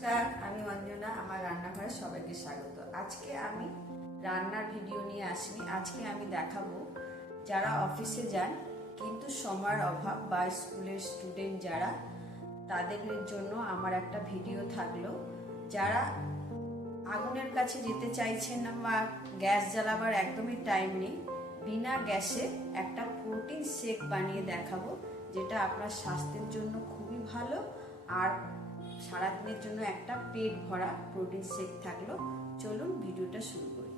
Sir, আমি অঞ্জনা। আমার রান্নাঘরে সবাইকে স্বাগত। আজকে আমি রান্নার ভিডিও নিয়ে আসিনি। আজকে আমি দেখাবো যারা অফিসে যান কিন্তু সময়ের অভাব বা স্কুলের স্টুডেন্ট যারা, তাদের জন্য আমার একটা ভিডিও থাকলো। যারা আগুনের কাছে যেতে চাইছেন না বা গ্যাস জ্বালাবার একদমই টাইম নেই, বিনা গ্যাসে একটা প্রোটিন শেক বানিয়ে দেখাবো, যেটা আপনার স্বাস্থ্যের জন্য খুবই ভালো আর সারাদিনের জন্য একটা পেট ভরা প্রোটিন শেক থাকলো। চলুন ভিডিওটা শুরু করি।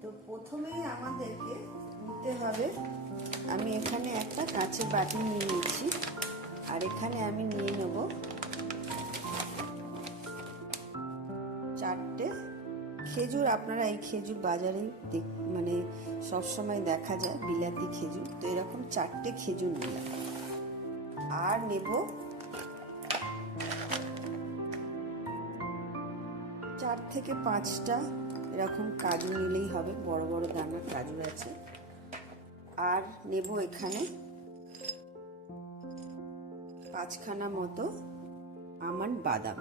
তো প্রথমেই আমাদেরকে নিতে হবে, আমি এখানে একটা কাঁচের বাটি নিয়ে নিচ্ছি আর এখানে আমি নিয়ে নেব 4টে খেজুর। আপনারা এই খেজুর বাজারেই মানে সবসময় দেখা যায় বিলাতি খেজুর, তো এরকম 4টে খেজুর নিলাম। আর নেব 4 থেকে 5টা এরকম কাজু নিলেই হবে, বড় বড় দানার কাজু আছে। আর নেব এখানে 5খানা মতো আমন্ড বাদাম।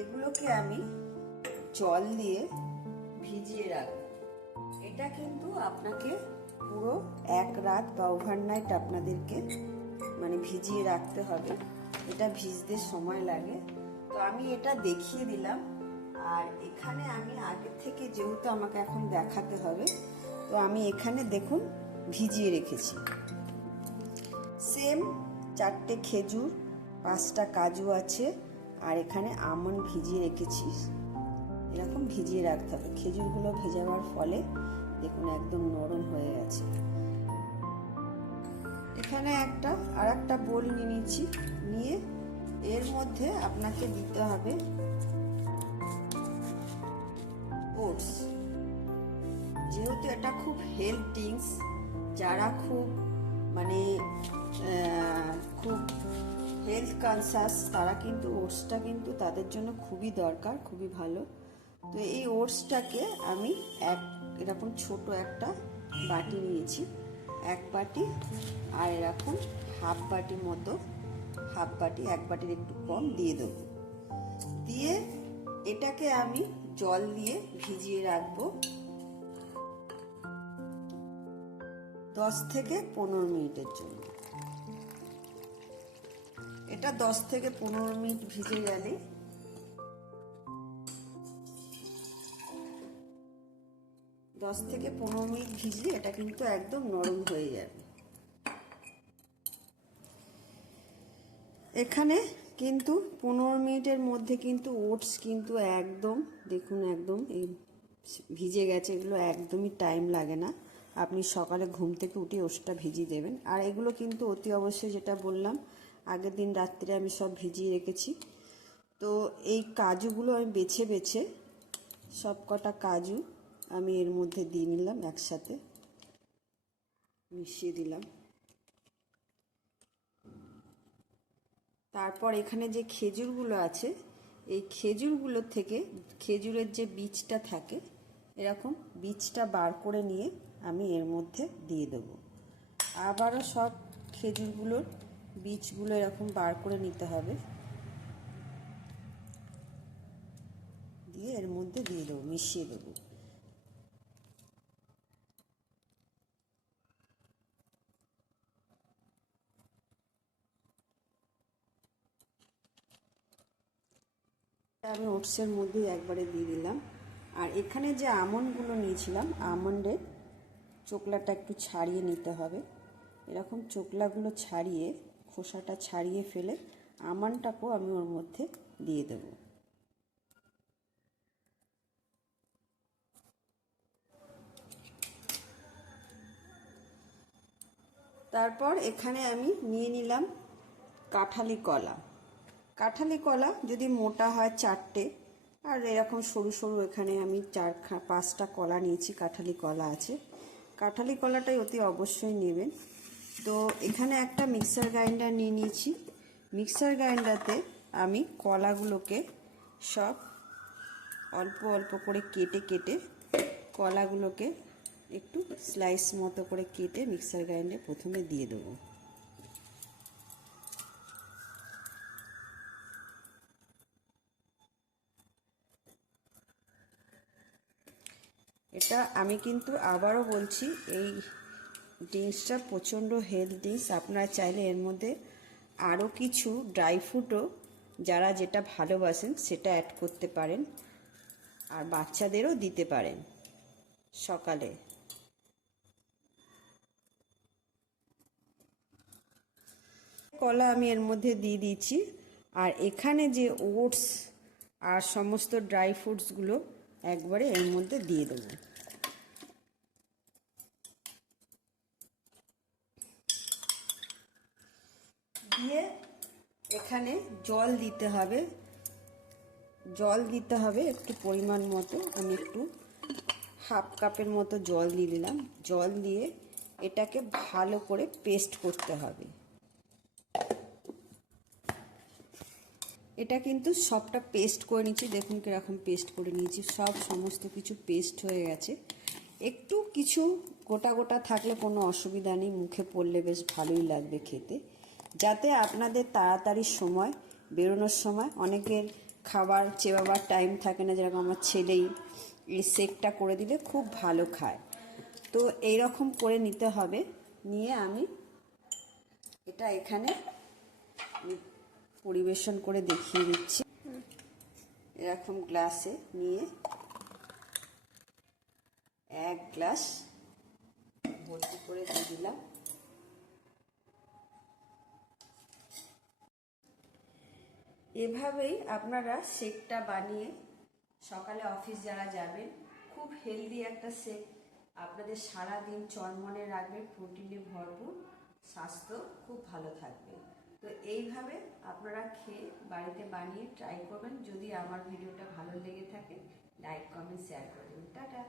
এগুলোকে আমি জল দিয়ে ভিজিয়ে রাখবো। এটা কিন্তু আপনাকে পুরো 1 রাত বা ওভারনাইট আপনাদেরকে মানে ভিজিয়ে রাখতে হবে। এটা ভিজতে সময় লাগে, তো আমি এটা দেখিয়ে দিলাম। আর এখানে আমি আগে থেকে, যেহেতু আমাকে এখন দেখাতে হবে, তো আমি এখানে দেখুন ভিজিয়ে রেখেছি। সেম 4টে খেজুর, 5টা কাজু আছে, আর এখানে আমন্ড ভিজিয়ে রেখেছি। এরকম ভিজিয়ে রাখতে হবে। খেজুরগুলো ভেজাবার ফলে দেখুন একদম নরম হয়ে গেছে। এখানে আর একটা বোল নিয়ে নিচ্ছি। নিয়ে এর মধ্যে আপনাকে দিতে হবে ওটস। যেহেতু এটা খুব হেলথ ড্রিঙ্কস, যারা খুব মানে খুব হেলথ কনসাস, তারা কিন্তু ওটসটা কিন্তু তাদের জন্য খুবই দরকার, খুবই ভালো। তো এই ওটসটাকে আমি এরকম ছোট একটা বাটি নিয়েছি, 1 বাটি, আর এরকম হাফ বাটি মতো, হাফ বাটি, 1 বাটির একটু কম দিয়ে দেবো। দিয়ে এটাকে আমি জল দিয়ে ভিজিয়ে রাখবো 10 থেকে 15 মিনিটের জন্য। এটা 10 থেকে 15 মিনিট ভিজে গেলে 10 থেকে 15 মিনিট ভিজলে এটা কিন্তু একদম নরম হয়ে যাবে। এখানে কিন্তু 15 মিনিটের মধ্যে কিন্তু ওটস কিন্তু একদম দেখুন একদম এই ভিজে গেছে। এগুলো একদমই টাইম লাগে না, আপনি সকালে ঘুম থেকে উঠে ওটসটা ভিজিয়ে দেবেন। আর এগুলো কিন্তু অতি অবশ্যই, যেটা বললাম, আগের দিন রাত্রে আমি সব ভিজিয়ে রেখেছি। তো এই কাজুগুলো আমি বেছে বেছে সব কটা কাজু আমি এর মধ্যে দিয়ে নিলাম, একসাথে মিশিয়ে দিলাম। তারপর এখানে যে খেজুরগুলো আছে, এই খেজুরগুলো থেকে খেজুরের যে বীজটা থাকে, এরকম বীজটা বার করে নিয়ে আমি এর মধ্যে দিয়ে দেব। আবারও সব খেজুরগুলোর বীজগুলো এরকম বার করে নিতে হবে, দিয়ে এর মধ্যে দিয়ে দেবো, মিশিয়ে দেবো। আমি ওটসের মধ্যে একবারে দিয়ে দিলাম। আর এখানে যে আমন্ডগুলো নিয়েছিলাম, আমন্ডের চোকলাটা একটু ছাড়িয়ে নিতে হবে। এরকম চোকলাগুলো ছাড়িয়ে, খোসাটা ছাড়িয়ে ফেলে আমন্ডটাকেও আমি ওর মধ্যে দিয়ে দেব। তারপর এখানে আমি নিয়ে নিলাম কাঁঠালি কলা। কাঁঠালি কলা যদি মোটা হয় 4টে, আর এরকম সরু সরু এখানে আমি 5টা কলা নিয়েছি, কাঁঠালি কলা আছে। কাঁঠালি কলাটাই অতি অবশ্যই নেবেন। তো এখানে একটা মিক্সার গ্রাইন্ডার নিয়ে নিয়েছি। মিক্সার গ্রাইন্ডারতে আমি কলাগুলোকে সব অল্প অল্প করে কেটে কেটে, কলাগুলোকে একটু স্লাইস মতো করে কেটে মিক্সার গ্রাইন্ডারে প্রথমে দিয়ে দেবো। এটা আমি কিন্তু আবারও বলছি, এই ড্রিঙ্কসটা প্রচণ্ড হেলথ ড্রিঙ্কস। আপনারা চাইলে এর মধ্যে আরও কিছু ড্রাই ফ্রুটও যারা যেটা ভালোবাসেন সেটা অ্যাড করতে পারেন, আর বাচ্চাদেরও দিতে পারেন সকালে। কলা আমি এর মধ্যে দিয়ে দিয়েছি, আর এখানে যে ওটস আর সমস্ত ড্রাই ফ্রুটসগুলো একবারে এর মধ্যে দিয়ে দেবো। দিয়ে এখানে জল দিতে হবে, একটু পরিমাণ মতো। আমি একটু হাফ কাপের মতো জল দিয়ে দিলাম। জল দিয়ে এটাকে ভালো করে পেস্ট করতে হবে। এটা কিন্তু সবটা পেস্ট করে নিচ্ছি, দেখুন কীরকম পেস্ট করে নিয়েছি। সমস্ত কিছু পেস্ট হয়ে গেছে। একটু কিছু গোটা গোটা থাকলে কোনো অসুবিধা নেই, মুখে পড়লে বেশ ভালোই লাগবে খেতে। যাতে আপনাদের তাড়াতাড়ি সময় বেরোনোর সময়, অনেকের খাবার চেবাবার টাইম থাকে না, যেরকম আমার ছেলেই এই শেকটা করে দিলে খুব ভালো খায়। তো এই রকম করে নিতে হবে। নিয়ে আমি এটা এখানে পরিবেশন করে দেখিয়ে দিচ্ছি। এরকম গ্লাসে নিয়ে 1 গ্লাস ভর্তি করে দিয়ে দিলাম। এভাবেই আপনারা শেকটা বানিয়ে সকালে অফিস যারা যাবেন, খুব হেলদি একটা শেক, আপনাদের সারা দিন চনমনে রাখবে, প্রোটিনে ভরপুর, স্বাস্থ্য খুব ভালো থাকবে। তো এইভাবে আপনারা খেয়ে বাড়িতে বানিয়ে ট্রাই করবেন। যদি আমার ভিডিওটা ভালো লেগে থাকে, লাইক কমেন্ট শেয়ার করে দেবেন। টাটা।